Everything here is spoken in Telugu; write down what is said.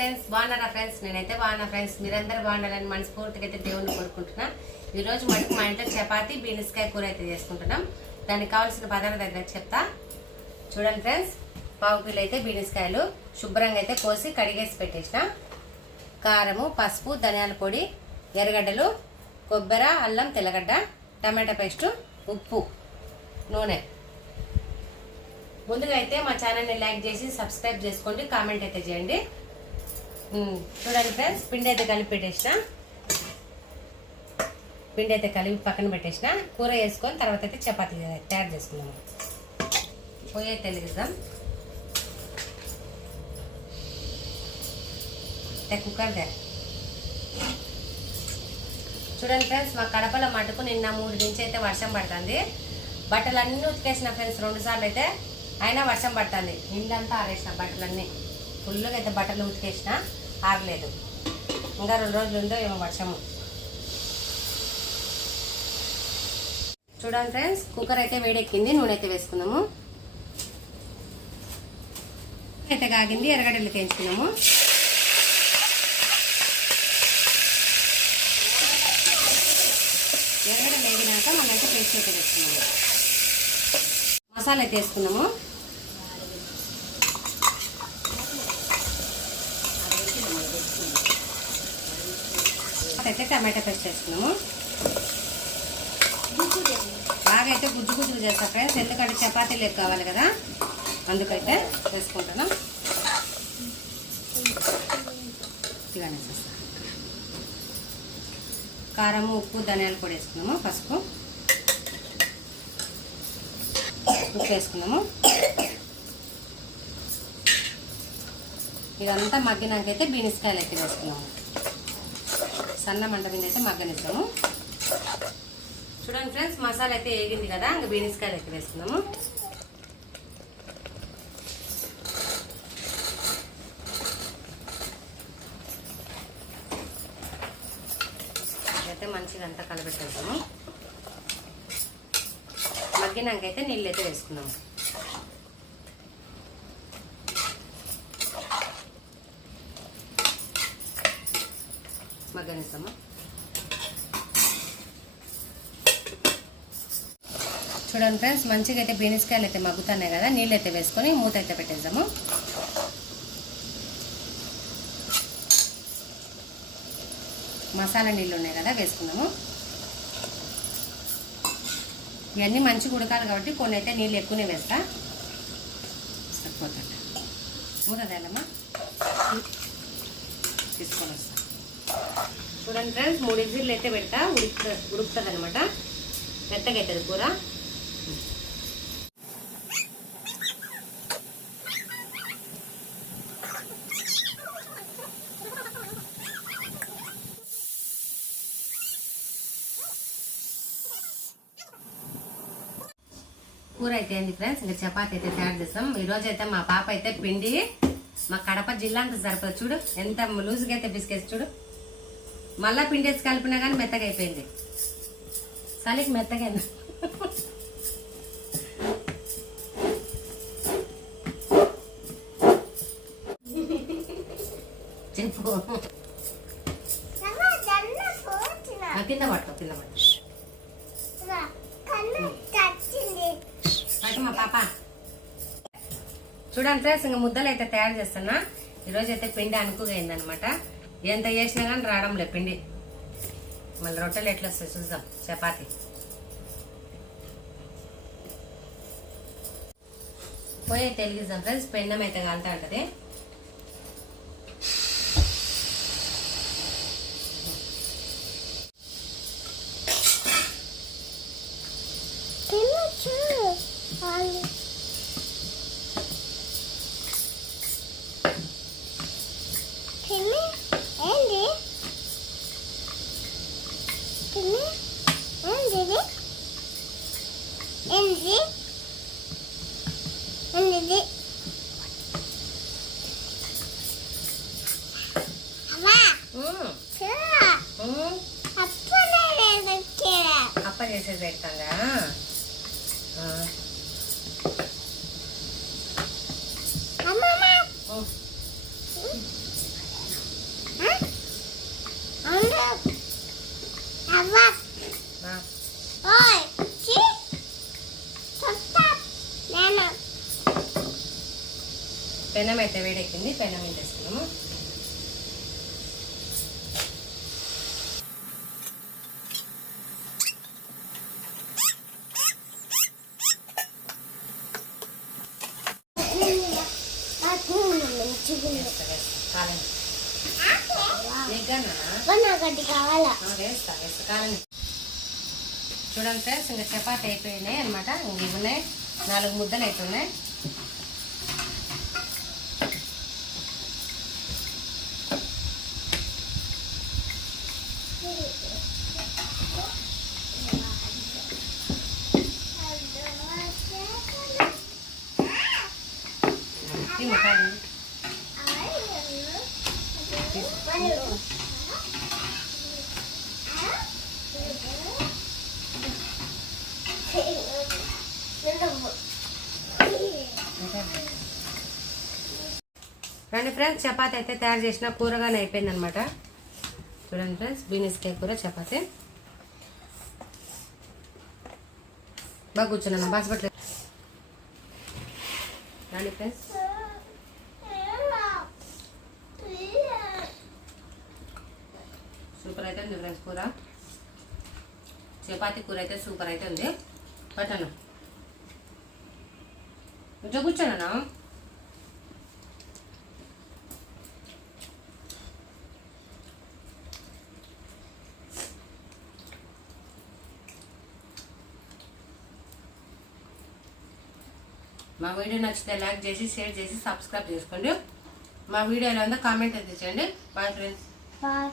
ఫ్రెండ్స్ బాగున్నారా ఫ్రెండ్స్? నేనైతే బాగున్నా ఫ్రెండ్స్. మీరందరూ బాగుండాలని మనస్ఫూర్తిగా అయితే దేవుణ్ణి కోరుకుంటున్నా. ఈరోజు మటుకు మా ఇంట్లో చపాతీ బీనస్కాయ కూర అయితే చేసుకుంటున్నాం. దానికి కావాల్సిన పదార్థాల దగ్గర చెప్తా చూడండి ఫ్రెండ్స్. 1/2 కిలో అయితే బీనస్కాయలు శుభ్రంగా అయితే కోసి కడిగేసి పెట్టేసిన. కారము, పసుపు, ధనియాల పొడి, ఎర్రగడ్డలు, కొబ్బరి, అల్లం, తెల్లగడ్డ, టమాటా పేస్టు, ఉప్పు, నూనె. ముందుగా అయితే మా ఛానల్ని లైక్ చేసి సబ్స్క్రైబ్ చేసుకోండి, కామెంట్ అయితే చేయండి. చూడండి ఫ్రెండ్స్, పిండి అయితే కలిపి పెట్టేసిన. పిండి అయితే కలిపి పక్కన పెట్టేసిన. కూర వేసుకొని తర్వాత అయితే చపాతీ తయారు చేసుకున్నాము. పొయ్యి అయితే వెలిగిద్దాం. కుక్కర్దే చూడండి ఫ్రెండ్స్, మా కడపల మటుకు నిన్న 3 నుంచి అయితే వర్షం పడుతుంది. బట్టలు అన్నీ ఉతికేసిన ఫ్రెండ్స్ 2 సార్లు అయితే, అయినా వర్షం పడుతుంది. ఇల్లంతా ఆరేసిన బట్టలన్నీ ఫుల్గా అయితే బట్టలు ఉతికేసిన, ఆరలేదు. ఇంకా 2 రోజులు ఉందో ఏమో వర్షము. చూడండి ఫ్రెండ్స్, కుక్కర్ అయితే వేడెక్కింది. నూనె అయితే వేసుకున్నాము. అయితే కాగింది. ఎర్రగడ్డలు వేయించుకున్నాము. ఎర్రగడ్డలు వేగినాక మనమైతే పేస్ట్ అయితే వేసుకున్నాము. మసాలా అయితే వేసుకున్నాము. అయితే టమాటా పేస్ట్ వేసుకున్నాము. బాగా అయితే గుజ్జు గుజ్జులు చేస్తా ఫ్రెండ్స్, ఎందుకంటే చపాతీలు ఎక్కువ కావాలి కదా, అందుకైతే వేసుకుంటాను. ఇలానే చేస్తాను. కారము, ఉప్పు, ధనియాల పొడి వేసుకున్నాము. పసుపు, ఉప్పు వేసుకున్నాము. ఇదంతా మగ్గినాకైతే బీనస్కాయలు అయితే వేసుకున్నాము. సన్న మంట మీద అయితే మగ్గనిస్తాము. చూడండి ఫ్రెండ్స్, మసాలా అయితే వేగింది కదా, ఇంకా బీనస్కాయలు అయితే వేసుకున్నాము. అయితే మంచిగా అంతా కలబెట్టేస్తాము. మగ్గినాకైతే నీళ్ళు అయితే వేసుకున్నాము. మగ్గనిస్తాము. చూడండి ఫ్రెండ్స్, మంచిగా అయితే బీనస్కాయలు అయితే మగ్గుతున్నాయి కదా, నీళ్ళు అయితే వేసుకొని మూత అయితే పెట్టేద్దాము. మసాలా నీళ్ళు ఉన్నాయి కదా, వేసుకున్నాము. ఇవన్నీ మంచిగా ఉడకాలి కాబట్టి కొన్ని అయితే నీళ్ళు ఎక్కువనే వేస్తా. సరిపోతుంది. మూత తేలమ్మా, తీసుకొని వస్తా. చూడండి ఫ్రెండ్స్, 3 విజిల్లు అయితే పెడతా, ఉడుకుతుంది అనమాట. మెత్తగా అవుతుంది కూర. కూర అయితే ఏంది ఫ్రెండ్స్, ఇంకా చపాతీ అయితే తయారు చేస్తాం. ఈరోజు అయితే మా పాప అయితే పిండి మా కడప జిల్లా అంతా సరిపోదు. చూడు ఎంత లూజ్గా అయితే బిస్కెట్స్ చూడు. మళ్ళా పిండి వేసి కలిపినా కానీ మెత్తగా అయిపోయింది. చలికి మెత్తగా చెప్పు. కింద పట్టు, కింద పట్టు మా పాప. చూడండి ఫ్రెండ్స్, ఇంకా ముద్దలు అయితే తయారు చేస్తున్నా. ఈరోజు అయితే పిండి అనుకుగా అయిందనమాట. ఎంత చేసినా కానీ రావడం లేదు పిండి. మళ్ళీ రొట్టెలు ఎట్లా వస్తాయి చూద్దాం. చపాతీ పోయి అయితే వెలిగిద్దాం ఫ్రెండ్స్. పెన్నం అయితే కాలుతా ఉంటుంది. అప్ప చేసేది పెడతాగా. అయితే వేడెక్కింది, పెనం మీద వేసుకున్నాము. వేస్తా కాలండి. చూడండి ఫ్రెండ్స్, ఇంకా చపాతి అయిపోయినాయి అనమాట. ఇంక ఇవి ఉన్నాయి, 4 ముద్దలు అవుతున్నాయి. రండి ఫ్రెండ్స్, చపాతి అయితే తయారు చేసిన కూరగానే అయిపోయింది అనమాట. చూడండి ఫ్రెండ్స్, బీనీస్కాయ కూర చపాతి. బాగా కూర్చున్నా బాస్పట్లేదు. రండి ఫ్రెండ్స్, సూపర్ అయితే ఉంది ఫ్రెండ్స్ కూర. చపాతి కూర అయితే సూపర్ అయితే ఉంది. పట్టను కొంచెం కూర్చోనా. మా వీడియో నచ్చితే లైక్ చేసి, షేర్ చేసి, సబ్స్క్రైబ్ చేసుకోండి. మా వీడియోలో ఉందో కామెంట్ అయితే చేయండి. Bye friends. బాయ్.